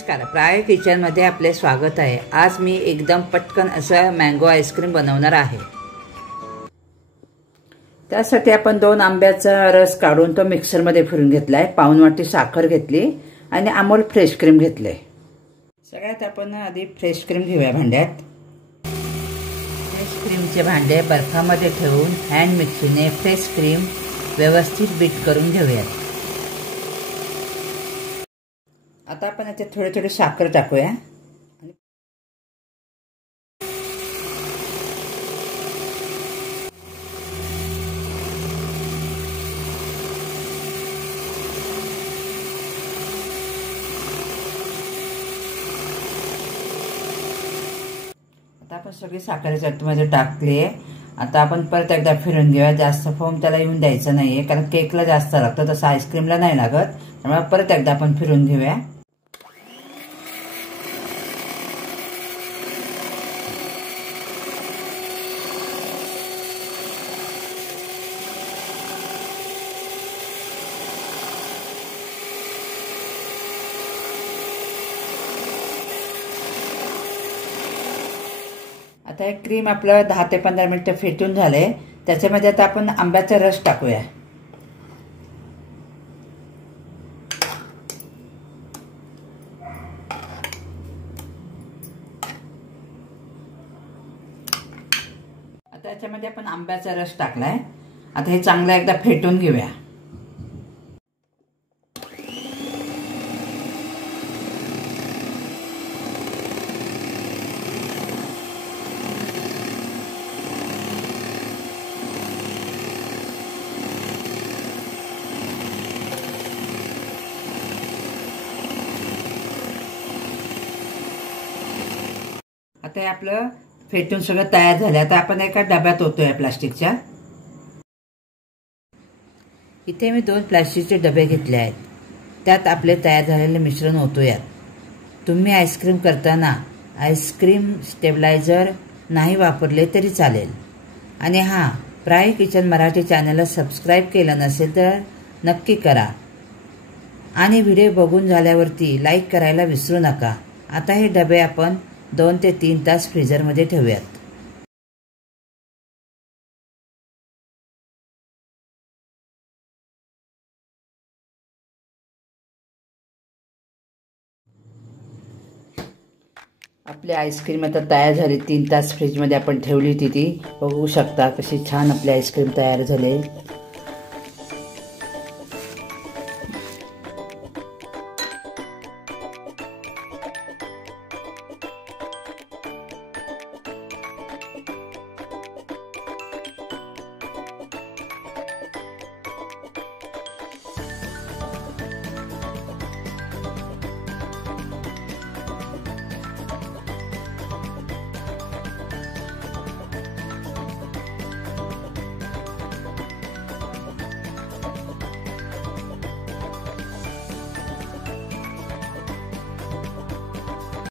नमस्कार, प्रायो किचनमध्ये आपले स्वागत आहे। आज मी एकदम पटकन असं मँगो आईस्क्रीम बनवणार आहे। त्यासाठी आपण 2 आंब्याचा रस काढून तो मिक्सरमध्ये फिरवून घेतलाय, पाऊण वाटी साखर घेतली आणि अमूल फ्रेश क्रीम घेतले। सगळ्यात आपण आधी फ्रेश क्रीम घेऊया भांड्यात। फ्रेश क्रीमचे भांडे बर्फामध्ये ठेवून हँड मिक्सरने फ्रेश क्रीम व्यवस्थित बीट करून घेऊया। आता आपण याच्यात थोडे थोडे साखर टाकूया। आता आपण सगळी साखर याच्यामध्ये टाकली आहे। आता आपण परत एकदा फिरवून घेऊया। जास्त फोम त्याला येऊन द्यायचं नाहीये, कारण केकला जास्त लागतं, तसं आईस्क्रीमला नाही लागत। त्यामुळे परत एकदा आपण फिरवून घेऊया। आता हे क्रीम आपलं 10 ते 15 मिनिटं फेटून झाले। त्याच्यामध्ये आता आपण आंब्याचा रस टाकूया। आता याच्यामध्ये आपण आंब्याचा रस टाकलाय। आता हे चांगलं एकदा फेटून घेऊया। आता हे आपलं फेटून सगळं तयार झालं। आता आपण एका डब्यात ओतूया प्लास्टिकच्या। इथे मी 2 प्लास्टिकचे डबे घेतले आहेत, त्यात आपले तयार झालेले मिश्रण ओतूयात। तुम्ही आईस्क्रीम करताना आईस्क्रीम स्टेबलायझर नाही वापरले तरी चालेल। आणि हां, प्रायो किचन मराठी चॅनलला सबस्क्राईब केलं नसेल तर नक्की करा आणि व्हिडिओ बघून झाल्यावरती लाईक करायला विसरू नका। आता हे डबे आपण 2 ते 3 तास फ्रीजरमध्ये ठेवूयात। आपली आईस्क्रीम आता तयार झाली। 3 तास फ्रीजमध्ये आपण ठेवली होती, ती बघू शकता कशी छान आपली आईस्क्रीम तयार झाली।